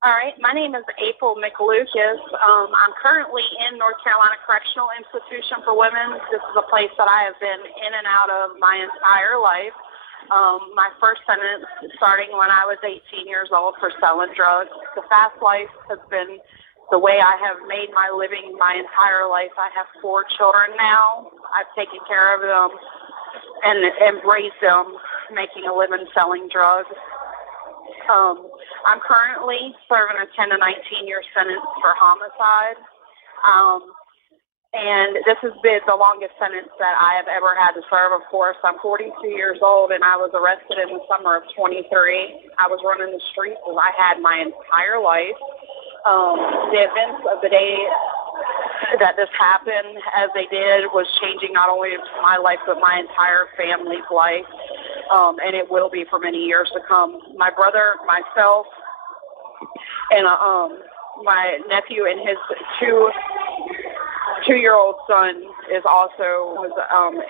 All right, my name is Aptil McLucas. I'm currently in North Carolina Correctional Institution for Women. This is a place that I have been in and out of my entire life. My first sentence starting when I was 18 years old for selling drugs. The fast life has been the way I have made my living my entire life. I have 4 children now. I've taken care of them and embraced them, making a living selling drugs. I'm currently serving a 10 to 19-year sentence for homicide, and this has been the longest sentence that I have ever had to serve. Of course, I'm 42 years old, and I was arrested in the summer of 23. I was running the streets as I had my entire life. The events of the day that this happened, as they did, was changing not only my life but my entire family's life. And it will be for many years to come. My brother, myself, and my nephew and his two-year-old son was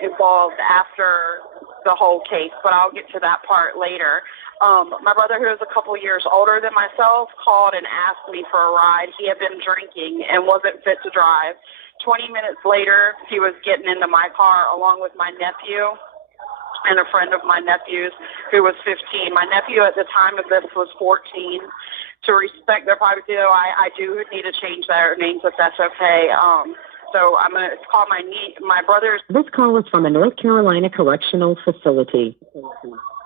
involved after the whole case, but I'll get to that part later. My brother, who is a couple years older than myself, called and asked me for a ride. He had been drinking and wasn't fit to drive. 20 minutes later, he was getting into my car along with my nephew and a friend of my nephew's who was 15. My nephew at the time of this was 14. To respect their privacy, though, I do need to change their names if that's okay. So I'm going to call my brother's. This call is from the North Carolina Correctional Facility.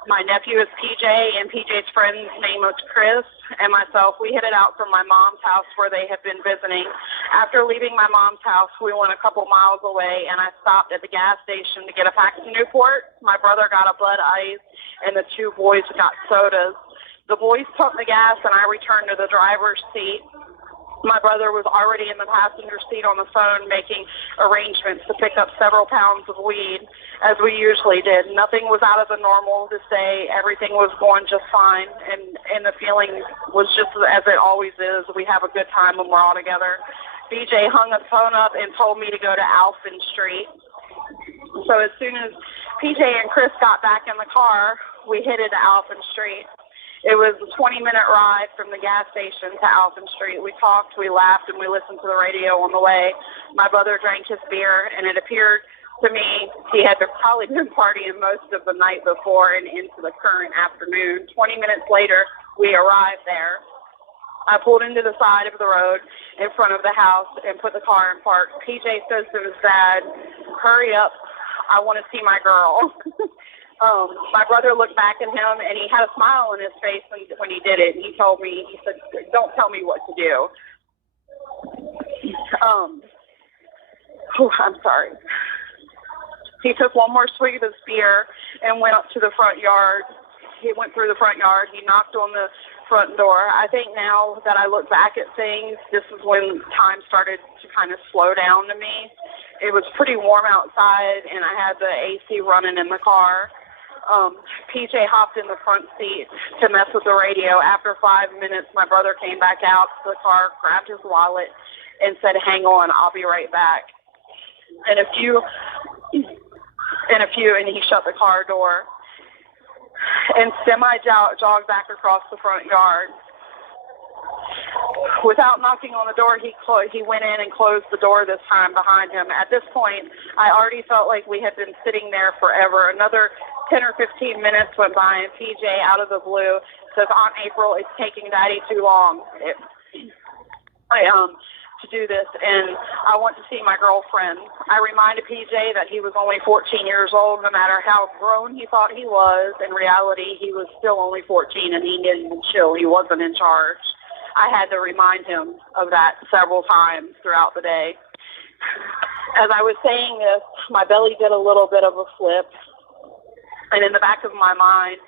My nephew is PJ, and PJ's friend's name was Chris, and myself. We headed out from my mom's house where they had been visiting. After leaving my mom's house, we went a couple miles away, and I stopped at the gas station to get a pack of Newport. My brother got a Bud Ice, and the 2 boys got sodas. The boys pumped the gas, and I returned to the driver's seat. My brother was already in the passenger seat on the phone making arrangements to pick up several pounds of weed, as we usually did. Nothing was out of the normal to say. Everything was going just fine, and the feeling was just as it always is. We have a good time when we're all together. BJ hung the phone up and told me to go to Alphen Street. So as soon as PJ and Chris got back in the car, we headed to Alphen Street. It was a 20-minute ride from the gas station to Alphen Street. We talked, we laughed, and we listened to the radio on the way. My brother drank his beer, and it appeared to me he had probably been partying most of the night before and into the current afternoon. 20 minutes later, we arrived there. I pulled into the side of the road in front of the house and put the car in park. PJ says to his dad, "Hurry up, I want to see my girl." My brother looked back at him, and he had a smile on his face when he did it. He told me, he said, "Don't tell me what to do." I'm sorry. He took one more swig of his beer and went up to the front yard. He went through the front yard. He knocked on the front door. I think now that I look back at things, this is when time started to kind of slow down to me. It was pretty warm outside, and I had the AC running in the car. PJ hopped in the front seat to mess with the radio. After 5 minutes, my brother came back out to the car, grabbed his wallet, and said, "Hang on, I'll be right back." And he shut the car door and semi-jogged back across the front yard. Without knocking on the door, he went in and closed the door this time behind him. At this point, I already felt like we had been sitting there forever. Another 10 or 15 minutes went by, and PJ, out of the blue, says, "Aunt April, it's taking Daddy too long to do this, and I want to see my girlfriend." I reminded PJ that he was only 14 years old. No matter how grown he thought he was, in reality, he was still only 14, and he needed to chill. He wasn't in charge. I had to remind him of that several times throughout the day. As I was saying this, my belly did a little bit of a flip, and in the back of my mind,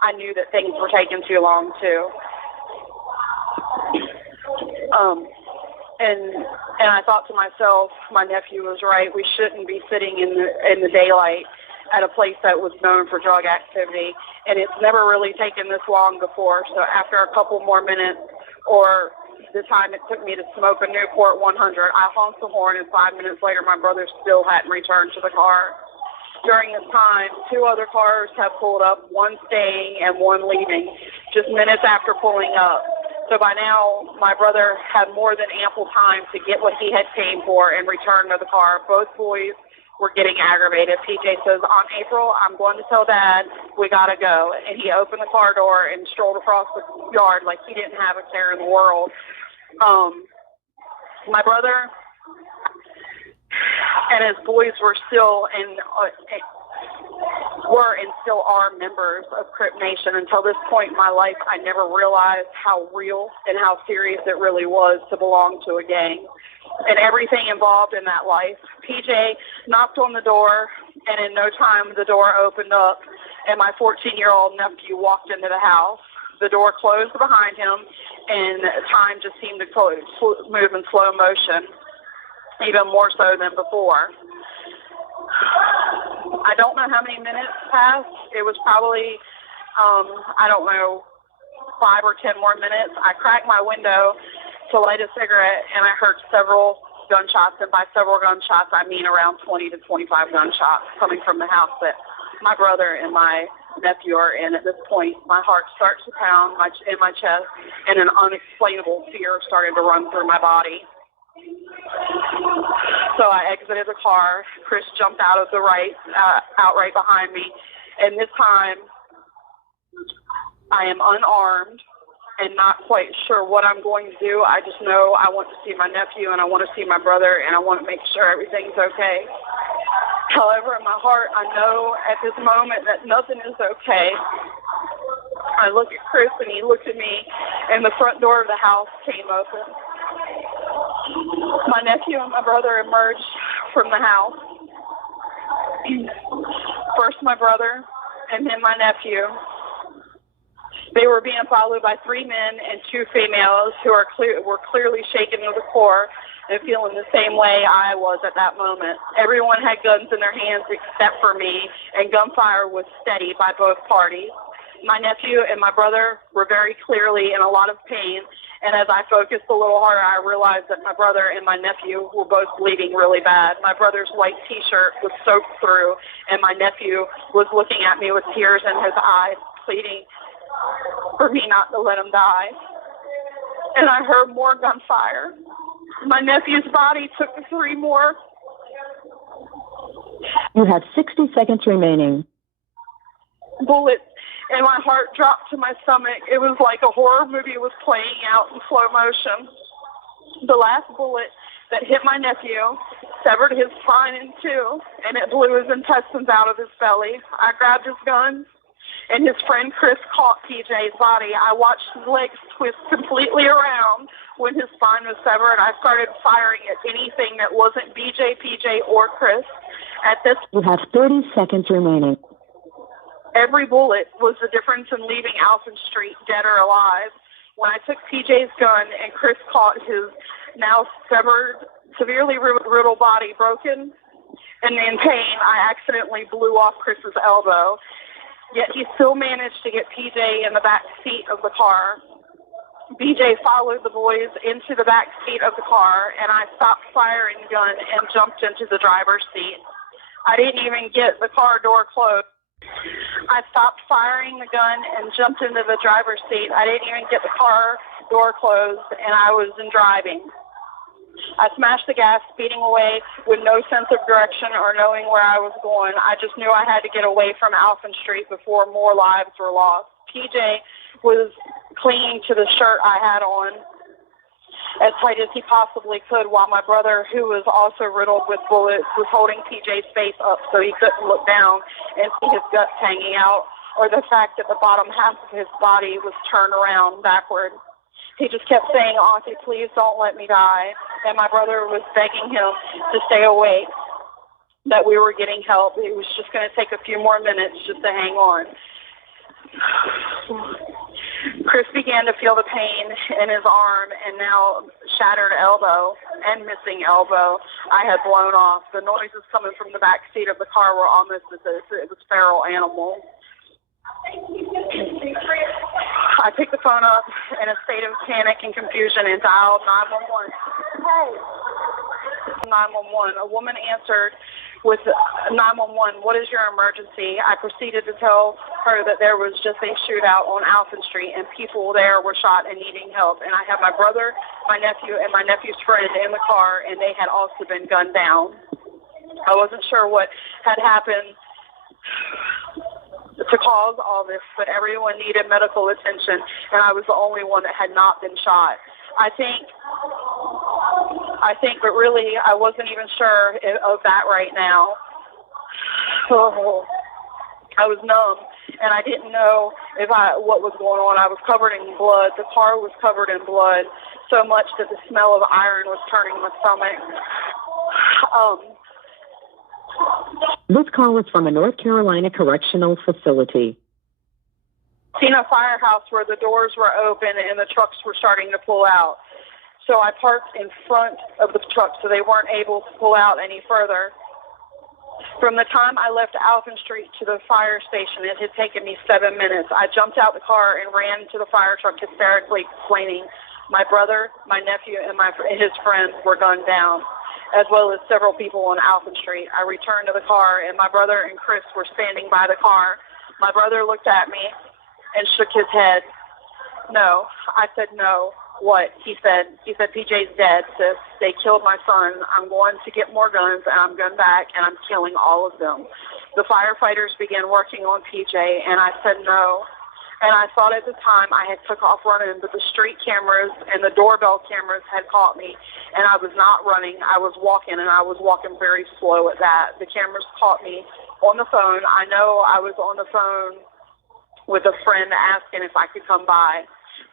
I knew that things were taking too long, too. And I thought to myself, my nephew was right. We shouldn't be sitting in the daylight at a place that was known for drug activity, and it's never really taken this long before. So after a couple more minutes, or the time it took me to smoke a Newport 100, I honked the horn, and 5 minutes later, my brother still hadn't returned to the car. During this time, 2 other cars have pulled up, one staying and one leaving, just minutes after pulling up. So by now, my brother had more than ample time to get what he had came for and return to the car. Both boys were getting aggravated. PJ says, "On April, I'm going to tell Dad we got to go." And he opened the car door and strolled across the yard like he didn't have a care in the world. My brother and his boys were still and still are members of Crip Nation. Until this point in my life, I never realized how real and how serious it really was to belong to a gang and everything involved in that life. PJ knocked on the door, and in no time the door opened up, and my 14-year-old nephew walked into the house. The door closed behind him, and time just seemed to move in slow motion, even more so than before. I don't know how many minutes passed. It was probably, 5 or 10 more minutes. I cracked my window to light a cigarette, and I heard several gunshots, and by several gunshots, I mean around 20 to 25 gunshots coming from the house that my brother and my nephew are in. At this point, my heart starts to pound in my chest, and an unexplainable fear started to run through my body. So I exited the car. Chris jumped out right behind me, and this time I am unarmed and not quite sure what I'm going to do. I just know I want to see my nephew, and I want to see my brother, and I want to make sure everything's okay. However, in my heart, I know at this moment that nothing is okay. I look at Chris, and he looked at me, and the front door of the house came open. My nephew and my brother emerged from the house. First my brother, and then my nephew. They were being followed by 3 men and 2 females who were clearly shaken to the core and feeling the same way I was at that moment. Everyone had guns in their hands except for me, and gunfire was steady by both parties. My nephew and my brother were very clearly in a lot of pain, and as I focused a little harder, I realized that my brother and my nephew were both bleeding really bad. My brother's white T-shirt was soaked through, and my nephew was looking at me with tears in his eyes, pleading for me not to let him die. And I heard more gunfire. My nephew's body took 3 more. You have 60 seconds remaining. Bullets, and my heart dropped to my stomach. It was like a horror movie was playing out in slow motion. The last bullet that hit my nephew severed his spine in 2, and it blew his intestines out of his belly. I grabbed his gun, and his friend Chris caught PJ's body. I watched his legs twist completely around when his spine was severed. I started firing at anything that wasn't BJ, PJ, or Chris. At this, you have 30 seconds remaining. Every bullet was the difference in leaving Alphen Street dead or alive. When I took PJ's gun and Chris caught his now severed, severely riddled body broken and in pain, I accidentally blew off Chris's elbow. Yet he still managed to get PJ in the back seat of the car. BJ followed the boys into the back seat of the car, and I stopped firing the gun and jumped into the driver's seat. I didn't even get the car door closed. I stopped firing the gun and jumped into the driver's seat. I didn't even get the car door closed, and I was in driving. I smashed the gas, speeding away with no sense of direction or knowing where I was going. I just knew I had to get away from Alphen Street before more lives were lost. PJ was clinging to the shirt I had on as tight as he possibly could, while my brother, who was also riddled with bullets, was holding PJ's face up so he couldn't look down and see his guts hanging out, or the fact that the bottom half of his body was turned around backward. He just kept saying, "Auntie, please don't let me die." And my brother was begging him to stay awake, that we were getting help. It was just going to take a few more minutes just to hang on. Chris began to feel the pain in his arm and now shattered elbow and missing elbow I had blown off. The noises coming from the back seat of the car were almost as if it was feral animals. I picked the phone up in a state of panic and confusion and dialed 911. Hey! 911. A woman answered with 911, "What is your emergency?" I proceeded to tell her that there was just a shootout on Alphen Street and people there were shot and needing help. And I had my brother, my nephew, and my nephew's friend in the car, and they had also been gunned down. I wasn't sure what had happened to cause all this, but everyone needed medical attention, and I was the only one that had not been shot. I think, but really, I wasn't even sure of that right now. So I was numb, and I didn't know what was going on. I was covered in blood. The car was covered in blood, so much that the smell of iron was turning my stomach. This call is from a North Carolina correctional facility. Seen a firehouse where the doors were open and the trucks were starting to pull out. So I parked in front of the truck so they weren't able to pull out any further. From the time I left Alphen Street to the fire station, it had taken me 7 minutes. I jumped out the car and ran to the fire truck hysterically explaining my brother, my nephew, and his friend were gunned down, as well as several people on Alphen Street. I returned to the car, and my brother and Chris were standing by the car. My brother looked at me and shook his head. No. I said, no. What? He said, PJ's dead, sis. They killed my son. I'm going to get more guns, and I'm going back, and I'm killing all of them. The firefighters began working on PJ, and I said no. And I thought at the time I had took off running, but the street cameras and the doorbell cameras had caught me, and I was not running. I was walking, and I was walking very slow at that. The cameras caught me on the phone. I know I was on the phone with a friend asking if I could come by,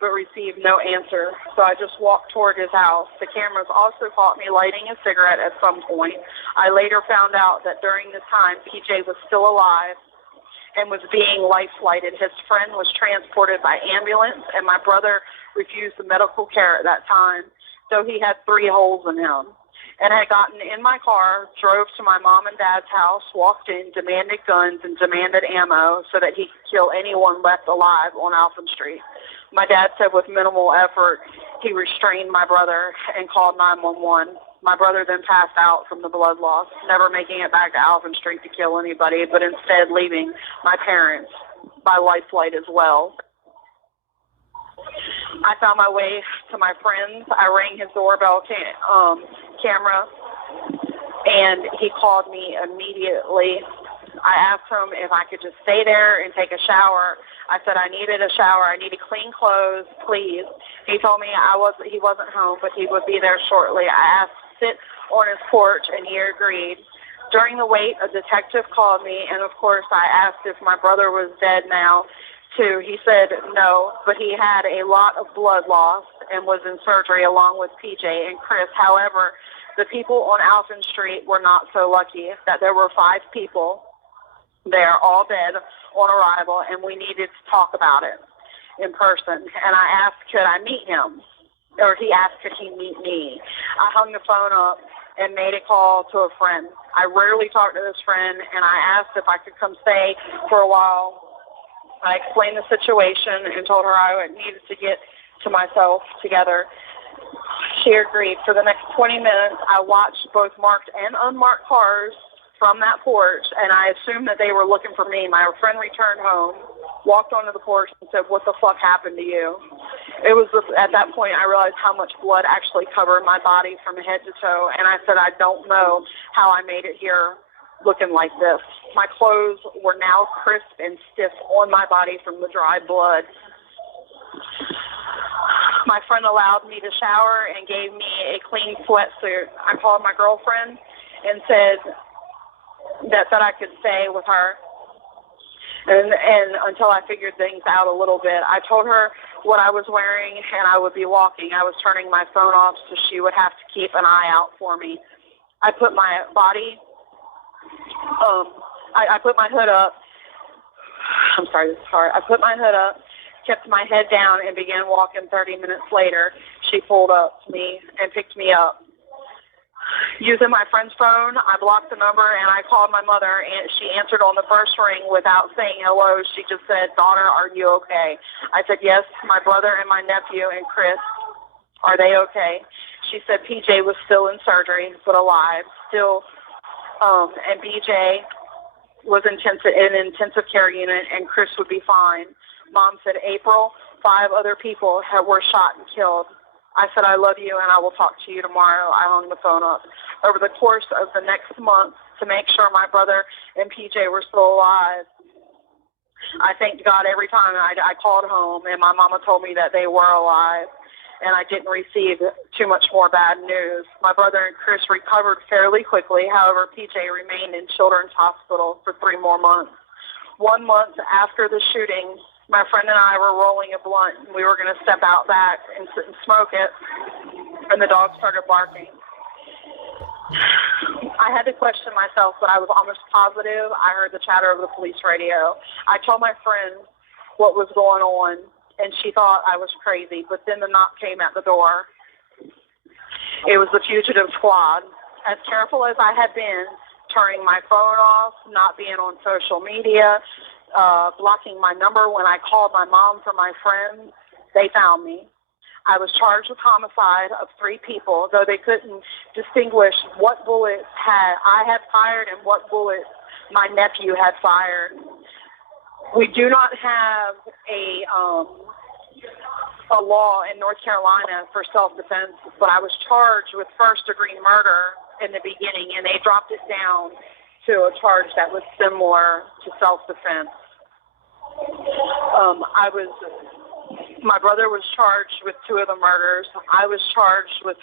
but received no answer. So I just walked toward his house. The cameras also caught me lighting a cigarette at some point. I later found out that during this time, PJ was still alive and was being life-flighted. His friend was transported by ambulance, and my brother refused the medical care at that time. So he had 3 holes in him. And I had gotten in my car, drove to my mom and dad's house, walked in, demanded guns, and demanded ammo so that he could kill anyone left alive on Alphen Street. My dad said with minimal effort, he restrained my brother and called 911. My brother then passed out from the blood loss, never making it back to Alphen Street to kill anybody, but instead leaving my parents by life flight as well. I found my way to my friends. I rang his doorbell camera, and he called me immediately. I asked him if I could just stay there and take a shower. I said I needed a shower. I needed clean clothes, please. He told me he wasn't home, but he would be there shortly. I asked to sit on his porch, and he agreed. During the wait, a detective called me, and of course I asked if my brother was dead now, too. He said no, but he had a lot of blood loss and was in surgery along with PJ and Chris. However, the people on Alphen Street were not so lucky that there were 5 people there, all dead on arrival, and we needed to talk about it in person. And I asked, could I meet him? Or he asked, could he meet me? I hung the phone up and made a call to a friend. I rarely talked to this friend, and I asked if I could come stay for a while. I explained the situation and told her I needed to get to myself together. She agreed. For the next 20 minutes, I watched both marked and unmarked cars from that porch, and I assumed that they were looking for me. My friend returned home, walked onto the porch, and said, what the fuck happened to you? It was at that point I realized how much blood actually covered my body from head to toe, and I said, I don't know how I made it here looking like this. My clothes were now crisp and stiff on my body from the dry blood. My friend allowed me to shower and gave me a clean sweatsuit. I called my girlfriend and said that I could stay with her and until I figured things out a little bit. I told her what I was wearing, and I would be walking. I was turning my phone off so she would have to keep an eye out for me. I put my body, I put my hood up. I'm sorry, this is hard. I put my hood up, kept my head down, and began walking. 30 minutes later, she pulled up to me and picked me up. Using my friend's phone, I blocked the number, and I called my mother, and she answered on the first ring without saying hello. She just said, daughter, are you okay? I said, yes, my brother and my nephew and Chris, are they okay? She said PJ was still in surgery, but alive, still, and BJ was in an intensive care unit, and Chris would be fine. Mom said, April, 5 other people were shot and killed. I said, I love you, and I will talk to you tomorrow. I hung the phone up. Over the course of the next month, to make sure my brother and PJ were still alive, I thanked God every time I called home, and my mama told me that they were alive, and I didn't receive too much more bad news. My brother and Chris recovered fairly quickly. However, PJ remained in Children's Hospital for 3 more months. 1 month after the shooting, my friend and I were rolling a blunt, and we were going to step out back and sit and smoke it, and the dog started barking. I had to question myself, but I was almost positive I heard the chatter of the police radio. I told my friend what was going on, and she thought I was crazy, but then the knock came at the door. It was the fugitive squad. As careful as I had been, turning my phone off, not being on social media, blocking my number when I called my mom for my friend, they found me. I was charged with homicide of 3 people, though they couldn't distinguish what bullets I had fired and what bullets my nephew had fired. We do not have a law in North Carolina for self-defense, but I was charged with first-degree murder in the beginning, and they dropped it down to a charge that was similar to self-defense. My brother was charged with 2 of the murders. I was charged with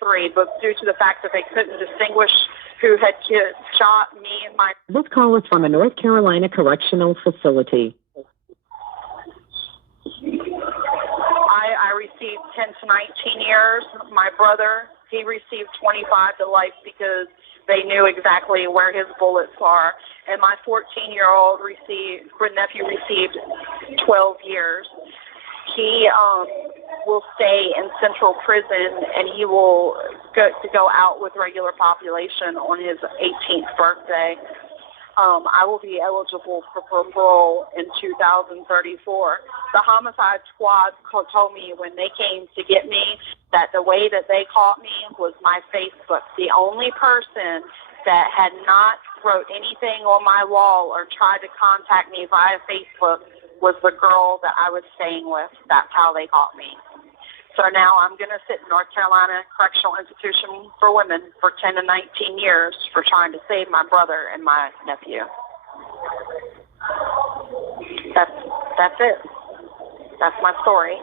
3, but due to the fact that they couldn't distinguish who had shot me and my... This call is from a North Carolina correctional facility. I received 10 to 19 years. My brother, he received 25 to life because they knew exactly where his bullets are. And my 14-year-old nephew received 12 years. He will stay in central prison, and he will go out with regular population on his 18th birthday. I will be eligible for parole in 2034. The homicide squad told me when they came to get me that the way that they caught me was my Facebook. The only person that had not wrote anything on my wall or tried to contact me via Facebook was the girl that I was staying with. That's how they caught me. So now I'm going to sit in North Carolina Correctional Institution for Women for 10 to 19 years for trying to save my brother and my nephew. That's it. That's my story.